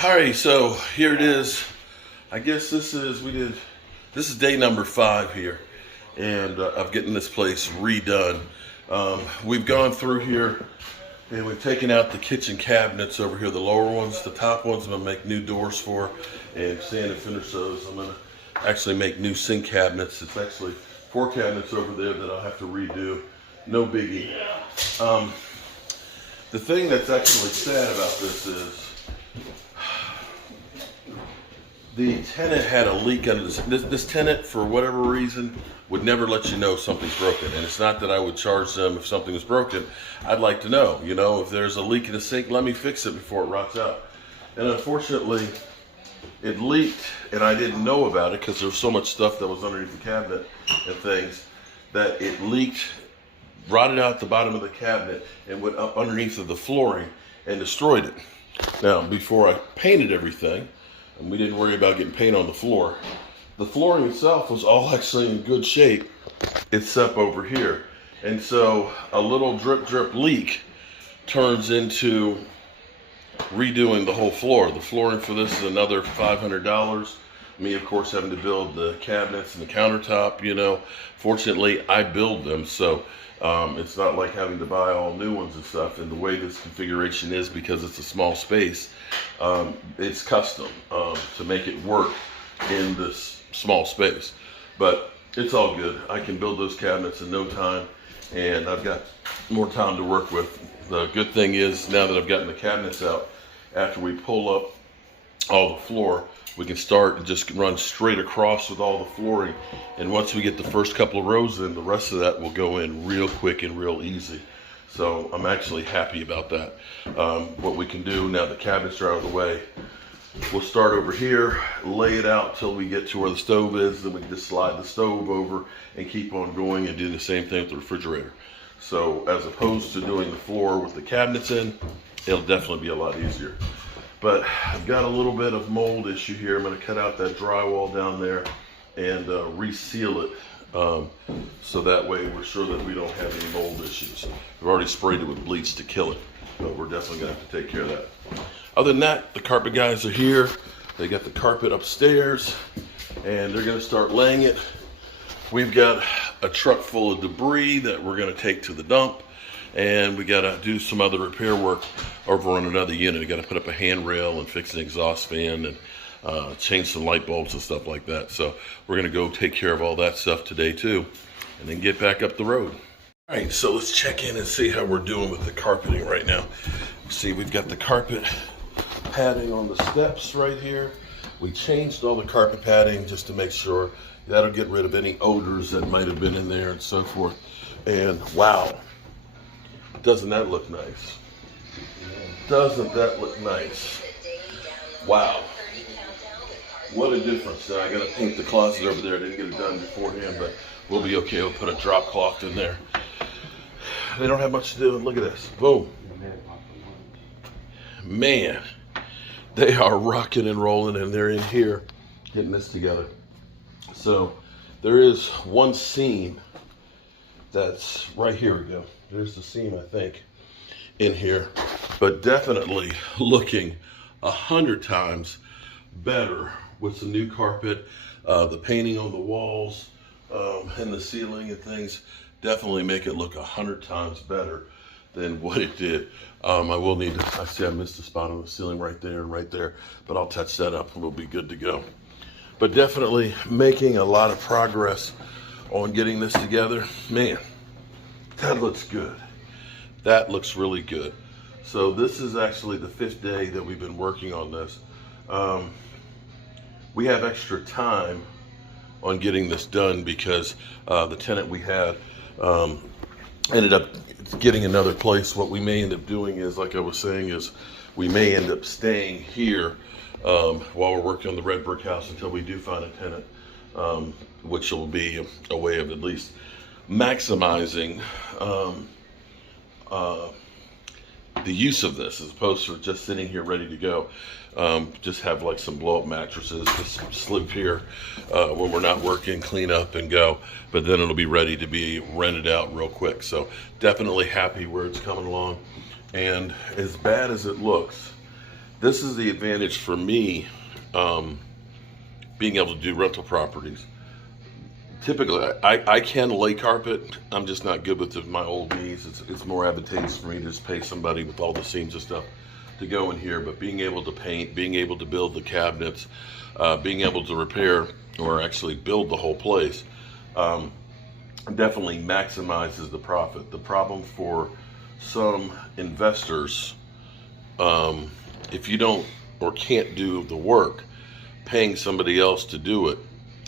All right, so here it is. I guess this is day number 5 here, and of getting this place redone. We've gone through here and we've taken out the kitchen cabinets over here, the lower ones, the top ones. I'm gonna make new doors for, and sand and finish those. I'm gonna actually make new sink cabinets. It's actually 4 cabinets over there that I'll have to redo. No biggie. The thing that's actually sad about this is the tenant had a leak under this tenant, for whatever reason, would never let you know something's broken. And it's not that I would charge them if something was broken. I'd like to know, if there's a leak in the sink, let me fix it before it rots out. And unfortunately, it leaked, and I didn't know about it because there was so much stuff that was underneath the cabinet and things, that it leaked, rotted out the bottom of the cabinet, and went up underneath of the flooring and destroyed it. Now, before I painted everything, and we didn't worry about getting paint on the floor, the flooring itself was all actually in good shape, except over here. And so a little drip leak turns into redoing the whole floor. The flooring for this is another $500. Me, of course, having to build the cabinets and the countertop. Fortunately, I build them, so it's not like having to buy all new ones and stuff. And the way this configuration is, because it's a small space, it's custom to make it work in this small space. But it's all good. I can build those cabinets in no time, and I've got more time to work with. The good thing is, now that I've gotten the cabinets out, after we pull up all the floor, we can start and just run straight across with all the flooring. And once we get the first couple of rows in, the rest of that will go in real quick and real easy. So I'm actually happy about that. What we can do now the cabinets are out of the way, we'll start over here, lay it out till we get to where the stove is, then we can just slide the stove over and keep on going and do the same thing with the refrigerator. So as opposed to doing the floor with the cabinets in, it'll definitely be a lot easier. But I've got a little bit of mold issue here. I'm going to cut out that drywall down there and reseal it, so that way we're sure that we don't have any mold issues. We've already sprayed it with bleach to kill it, but we're definitely going to have to take care of that. Other than that, the carpet guys are here. They got the carpet upstairs, and they're going to start laying it. We've got a truck full of debris that we're going to take to the dump, and we got to do some other repair work over on another unit. We got to put up a handrail and fix an exhaust fan and change some light bulbs and stuff like that. So we're going to go take care of all that stuff today too, and then get back up the road. All right, so let's check in and see how we're doing with the carpeting right now. See, we've got the carpet padding on the steps right here. We changed all the carpet padding just to make sure that'll get rid of any odors that might have been in there and so forth. And wow, doesn't that look nice? Doesn't that look nice? Wow. What a difference. Now I gotta paint the closet over there. I didn't get it done beforehand, but we'll be okay. We'll put a drop cloth in there. They don't have much to do. Look at this. Boom. Man, they are rocking and rolling, and they're in here getting this together. So there is one seam that's right here. We go. There's the seam, I think, in here, but definitely looking 100 times better with some new carpet. The painting on the walls and the ceiling and things definitely make it look 100 times better than what it did. I will need to, I see I missed a spot on the ceiling right there and right there, but I'll touch that up and we'll be good to go. But definitely making a lot of progress on getting this together. Man, that looks good. That looks really good. So this is actually the 5th day that we've been working on this. We have extra time on getting this done because the tenant we had ended up getting another place. What we may end up doing is, like I was saying, is we may end up staying here while we're working on the red brick house until we do find a tenant, which will be a way of at least maximizing the use of this, as opposed to just sitting here ready to go. Just have like some blow up mattresses, just sleep here when we're not working, clean up and go, but then it'll be ready to be rented out real quick. So definitely happy where it's coming along. And as bad as it looks, This is the advantage for me, being able to do rental properties. Typically, I can lay carpet. I'm just not good with my old knees. It's more advantageous for me to just pay somebody with all the seams and stuff to go in here. But being able to paint, being able to build the cabinets, being able to repair or actually build the whole place, definitely maximizes the profit. The problem for some investors, if you don't or can't do the work, paying somebody else to do it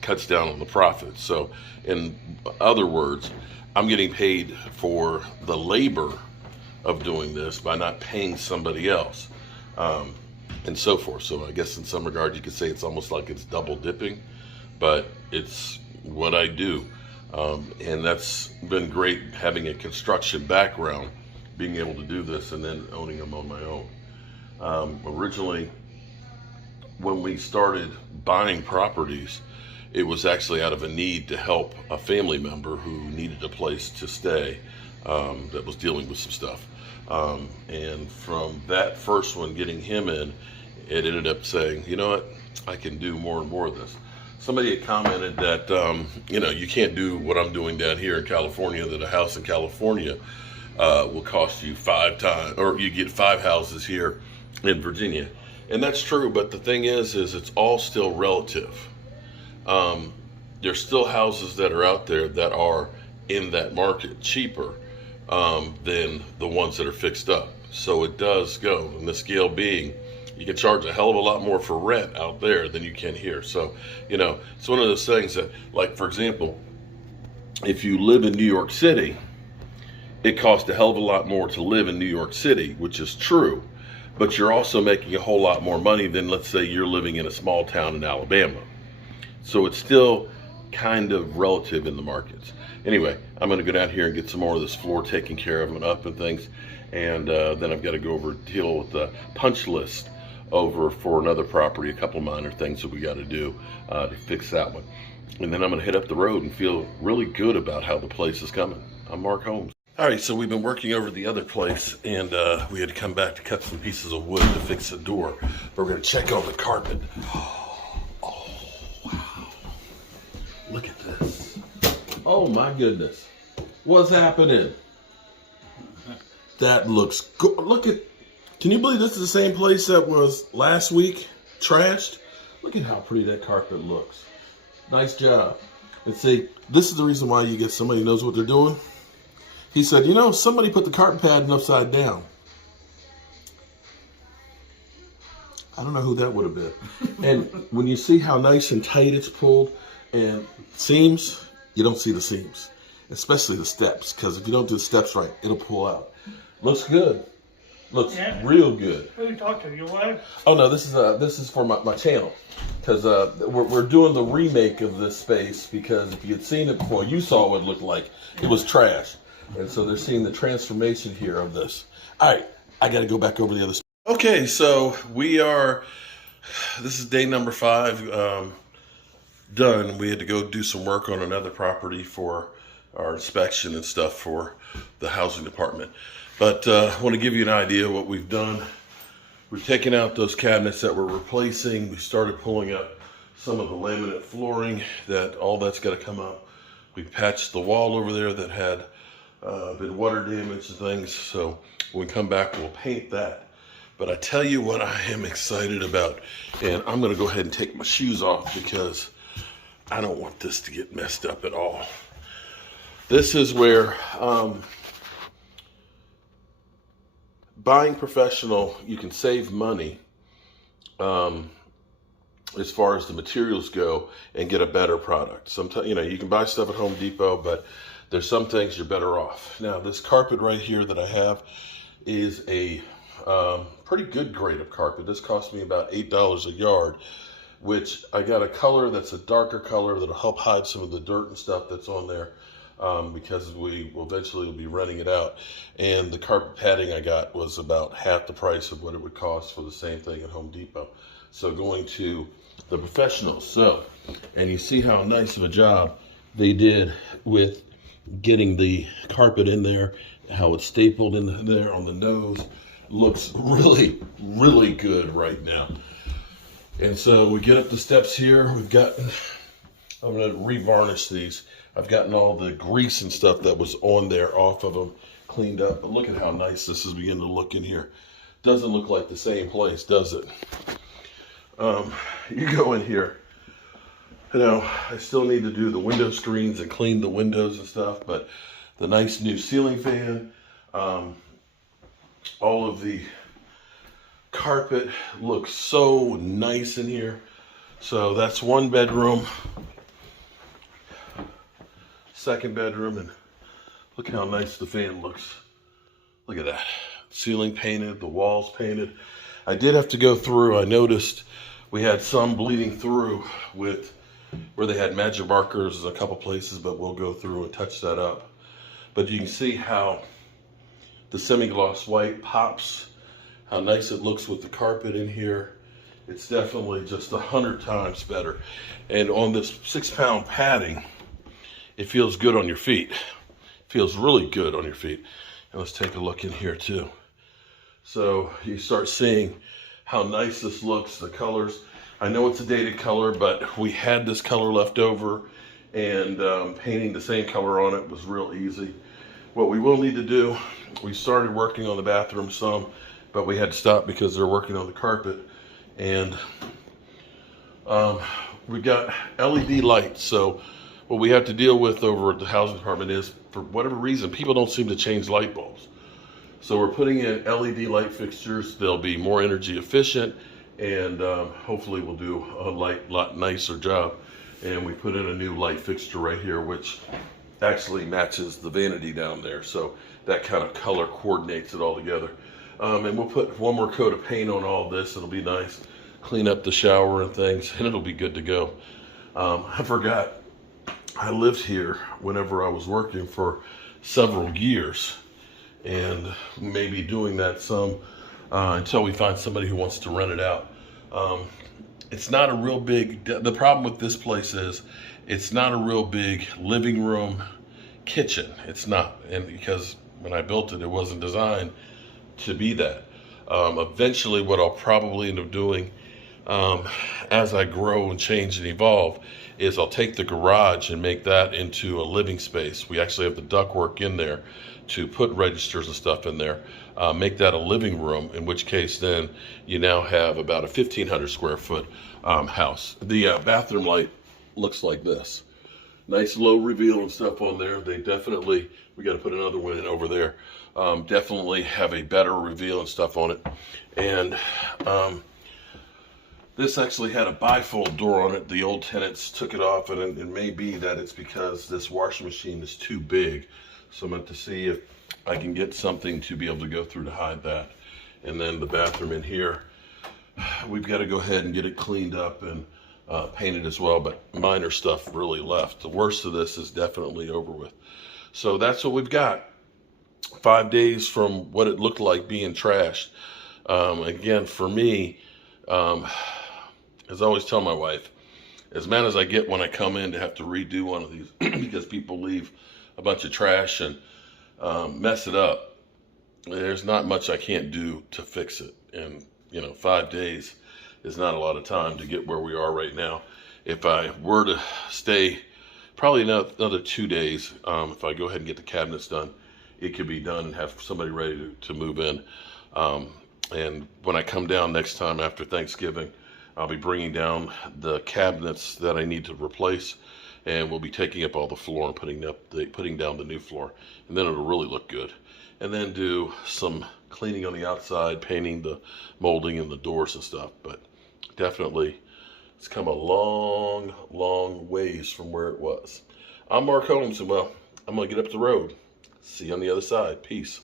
cuts down on the profit. So in other words, I'm getting paid for the labor of doing this by not paying somebody else, and so forth. So I guess in some regard you could say it's almost like it's double dipping, but it's what I do. And that's been great, having a construction background, being able to do this and then owning them on my own. Originally, when we started buying properties, it was actually out of a need to help a family member who needed a place to stay, that was dealing with some stuff. And from that first one, getting him in, it ended up saying, you know what, I can do more and more of this. Somebody had commented that, you can't do what I'm doing down here in California, that a house in California will cost you 5 times, or you get 5 houses here in Virginia. And that's true, but the thing is it's all still relative. There's still houses that are out there that are in that market cheaper than the ones that are fixed up. So it does go, and the scale being, you can charge a hell of a lot more for rent out there than you can here. So, it's one of those things that, like, for example, if you live in New York City, it costs a hell of a lot more to live in New York City, which is true, but you're also making a whole lot more money than, let's say, you're living in a small town in Alabama. So it's still kind of relative in the markets. Anyway, I'm going to go down here and get some more of this floor taken care of and up and things. And then I've got to go over and deal with the punch list over for another property, a couple minor things that we got to do to fix that one. And then I'm going to hit up the road and feel really good about how the place is coming. I'm Mark Holmes. All right, so we've been working over the other place, and we had to come back to cut some pieces of wood to fix the door. We're going to check on the carpet. Look at this. Oh my goodness. What's happening? That looks good. Look at, can you believe this is the same place that was last week trashed? Look at how pretty that carpet looks. Nice job. And see, this is the reason why you get somebody who knows what they're doing. He said, somebody put the carpet padding upside down. I don't know who that would have been. And when you see how nice and tight it's pulled, and seams, you don't see the seams, especially the steps, because if you don't do the steps right, it'll pull out. Looks good. Looks real good. Who you talk to? Your wife? Oh no, this is for my channel, because we're doing the remake of this space, because if you had seen it before, you saw what it looked like. It was trash, and so they're seeing the transformation here of this. All right, I got to go back over the other. Okay, so this is day number 5. Done. We had to go do some work on another property for our inspection and stuff for the housing department. But I want to give you an idea of what we've done. We've taken out those cabinets that we're replacing. We started pulling up some of the laminate flooring, all that's got to come up. We patched the wall over there that had been water damaged and things. So when we come back, we'll paint that. But I tell you what I am excited about, and I'm going to go ahead and take my shoes off because I don't want this to get messed up at all. This is where buying professional, you can save money as far as the materials go and get a better product. Sometimes, you can buy stuff at Home Depot, but there's some things you're better off. Now, this carpet right here that I have is a pretty good grade of carpet. This cost me about $8 a yard, which I got a color that's a darker color that'll help hide some of the dirt and stuff that's on there, because we will eventually be renting it out. And the carpet padding I got was about half the price of what it would cost for the same thing at Home Depot. So going to the professionals. So, and you see how nice of a job they did with getting the carpet in there, how it's stapled in there on the nose. looks really, really good right now. And so we get up the steps here. I'm going to revarnish these. I've gotten all the grease and stuff that was on there off of them, cleaned up. But look at how nice this is beginning to look in here. Doesn't look like the same place, does it? You go in here. You know, I still need to do the window screens and clean the windows and stuff, but the nice new ceiling fan, all of the carpet looks so nice in here. So that's one bedroom, second bedroom, and look how nice the fan looks. Look at that. Ceiling painted, the walls painted. I did have to go through, I noticed we had some bleeding through with where they had magic markers in a couple places, but we'll go through and touch that up. But you can see how the semi-gloss white pops, how nice it looks with the carpet in here. It's definitely just 100 times better. And on this 6-pound padding, it feels good on your feet. It feels really good on your feet. And let's take a look in here too. So you start seeing how nice this looks, the colors. I know it's a dated color, but we had this color left over, and painting the same color on it was real easy. What we will need to do, we started working on the bathroom some, but we had to stop because they're working on the carpet. And we got LED lights. So what we have to deal with over at the housing department is, for whatever reason, people don't seem to change light bulbs. So we're putting in LED light fixtures. They'll be more energy efficient, and hopefully we'll do a lot nicer job. And we put in a new light fixture right here, which actually matches the vanity down there. So that kind of color coordinates it all together. And we'll put one more coat of paint on all this. It'll be nice. Clean up the shower and things, and it'll be good to go. I forgot, I lived here whenever I was working for several years, and maybe doing that some until we find somebody who wants to rent it out. It's not a real big, the problem with this place is it's not a real big living room kitchen. It's not, and because when I built it, it wasn't designed to be that. Eventually what I'll probably end up doing as I grow and change and evolve is I'll take the garage and make that into a living space. We actually have the ductwork in there to put registers and stuff in there, make that a living room, in which case then you now have about a 1,500 square foot house. The bathroom light looks like this. Nice low reveal and stuff on there. They definitely, we got to put another one in over there. Definitely have a better reveal and stuff on it. And this actually had a bifold door on it. The old tenants took it off, and it may be that it's because this washing machine is too big. So I'm going to see if I can get something to be able to go through to hide that. And then the bathroom in here, we've got to go ahead and get it cleaned up and painted as well, but minor stuff really left. The worst of this is definitely over with. So that's what we've got. 5 days from what it looked like being trashed. Again, for me, as I always tell my wife, as mad as I get when I come in to have to redo one of these because people leave a bunch of trash and mess it up, there's not much I can't do to fix it. And 5 days is not a lot of time to get where we are right now. If I were to stay probably another 2 days, if I go ahead and get the cabinets done, it could be done and have somebody ready to move in. And when I come down next time after Thanksgiving, I'll be bringing down the cabinets that I need to replace, and we'll be taking up all the floor and putting down the new floor, and then it'll really look good. And then do some cleaning on the outside, painting the molding and the doors and stuff. But definitely, it's come a long, long ways from where it was. I'm Mark Holmes, and well, I'm gonna get up the road. See you on the other side. Peace.